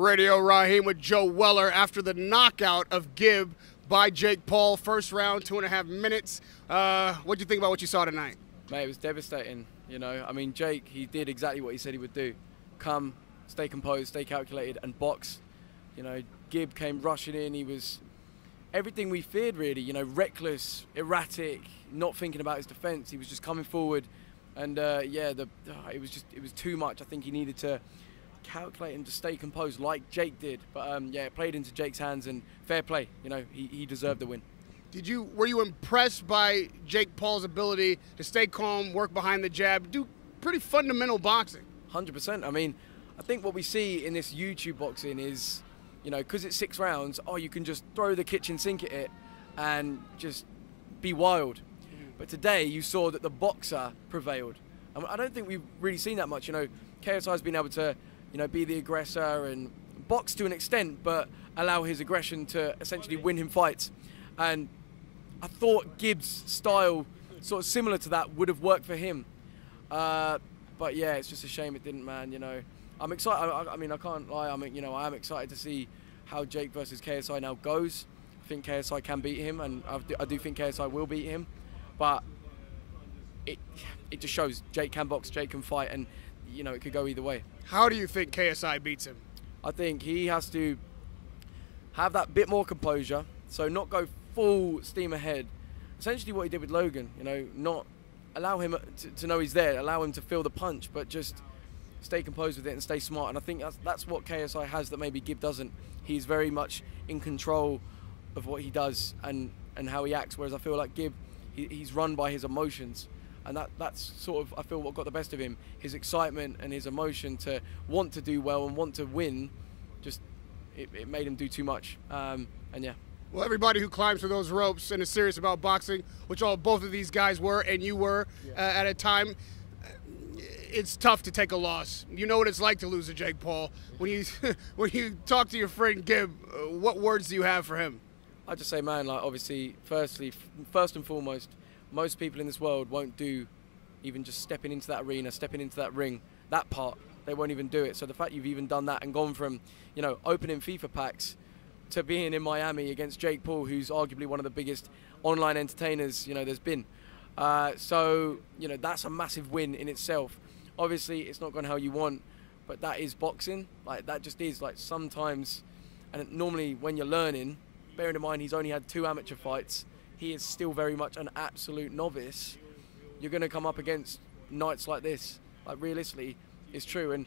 Radio Rahim with Joe Weller after the knockout of Gib by Jake Paul. First round, 2.5 minutes. What do you think about what you saw tonight? Mate, it was devastating, you know. I mean, Jake, he did exactly what he said he would do. Come, stay composed, stay calculated, and box. You know, Gib came rushing in. He was everything we feared, really. You know, reckless, erratic, not thinking about his defense. He was just coming forward. And, yeah, it was too much. I think he needed to calculate and to stay composed like Jake did. But, yeah, it played into Jake's hands, and fair play. You know, he deserved the win. Were you impressed by Jake Paul's ability to stay calm, work behind the jab, do pretty fundamental boxing? 100%. I mean, I think what we see in this YouTube boxing is, you know, because it's 6 rounds, you can just throw the kitchen sink at it and just be wild. But today you saw that the boxer prevailed. And I don't think we've really seen that much. You know, KSI's been able to, you know, be the aggressor and box to an extent, but allow his aggression to essentially win him fights. And I thought Gib's style, sort of similar to that, would have worked for him. But yeah, it's just a shame it didn't, man. You know, I'm excited. I mean, I can't lie. I am excited to see how Jake versus KSI now goes. I think KSI can beat him, and I do think KSI will beat him. But it just shows Jake can box, Jake can fight, and you know it could go either way. How do you think KSI beats him? I think he has to have that bit more composure, so not go full steam ahead. Essentially what he did with Logan, you know, not allow him to know he's there, allow him to feel the punch, but just stay composed with it and stay smart. And I think that's what KSI has that maybe Gib doesn't. He's very much in control of what he does and how he acts, whereas I feel like Gib, he's run by his emotions. And that's sort of, I feel, what got the best of him. His excitement and his emotion to want to do well and want to win, just it made him do too much. And yeah. Well, everybody who climbs through those ropes and is serious about boxing, which both of these guys were, and you were at a time, it's tough to take a loss. You know what it's like to lose to Jake Paul. When you talk to your friend Gib, what words do you have for him? I just say, man, like obviously, first and foremost, most people in this world won't do even just stepping into that arena, stepping into that ring, that part. They won't even do it. So the fact you've even done that and gone from, you know, opening FIFA packs to being in Miami against Jake Paul, who's arguably one of the biggest online entertainers, you know, there's been. So, you know, that's a massive win in itself. Obviously, it's not gone how you want, but that is boxing. Like, that just is, like, sometimes, and normally when you're learning, bearing in mind he's only had 2 amateur fights, he is still very much an absolute novice. You're going to come up against nights like this. Like, realistically, it's true. And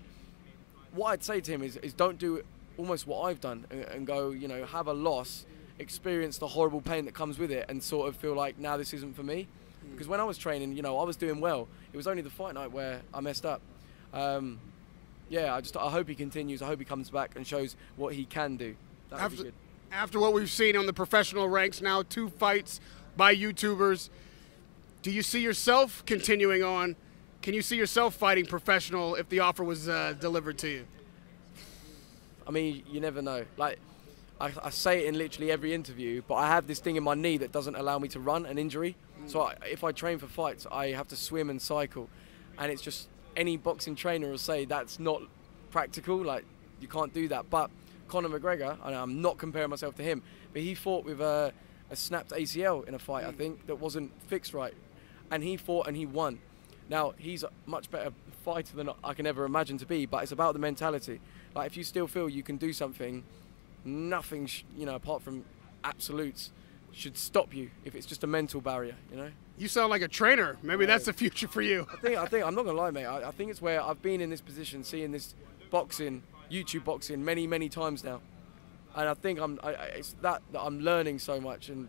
what I'd say to him is don't do almost what I've done and go, you know, have a loss, experience the horrible pain that comes with it, and sort of feel like, now this isn't for me. Because when I was training, you know, I was doing well. It was only the fight night where I messed up. Yeah, I hope he continues. I hope he comes back and shows what he can do. That would be good. After what we've seen on the professional ranks now, 2 fights by YouTubers, do you see yourself continuing on? Can you see yourself fighting professional if the offer was delivered to you? I mean, you never know. Like, I say it in literally every interview, but I have this thing in my knee that doesn't allow me to run, an injury. So if I train for fights, I have to swim and cycle. And it's just, any boxing trainer will say that's not practical, like, you can't do that. But Conor McGregor, and I'm not comparing myself to him, but he fought with a snapped ACL in a fight, I think, that wasn't fixed right. And he fought and he won. Now, he's a much better fighter than I can ever imagine to be, but it's about the mentality. Like, if you still feel you can do something, nothing, you know, apart from absolutes, should stop you if it's just a mental barrier, you know? You sound like a trainer. Maybe that's the future for you. I think I'm not gonna lie, mate. I think it's where I've been in this position, seeing this boxing, YouTube boxing, many, many times now, and I think it's that I'm learning so much, and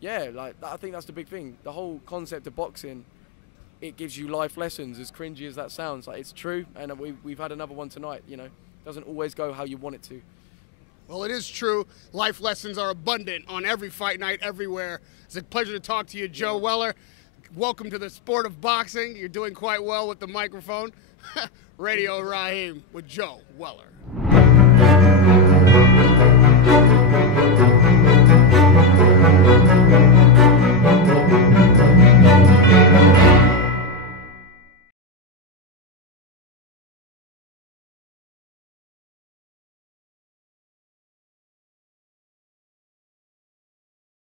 yeah, like I think that's the big thing. The whole concept of boxing, it gives you life lessons. As cringy as that sounds, like, it's true, and we've had another one tonight. You know, it doesn't always go how you want it to. Well, it is true. Life lessons are abundant on every fight night, everywhere. It's a pleasure to talk to you, Joe Weller. Welcome to the sport of boxing. You're doing quite well with the microphone. Radio Rahim with Joe Weller.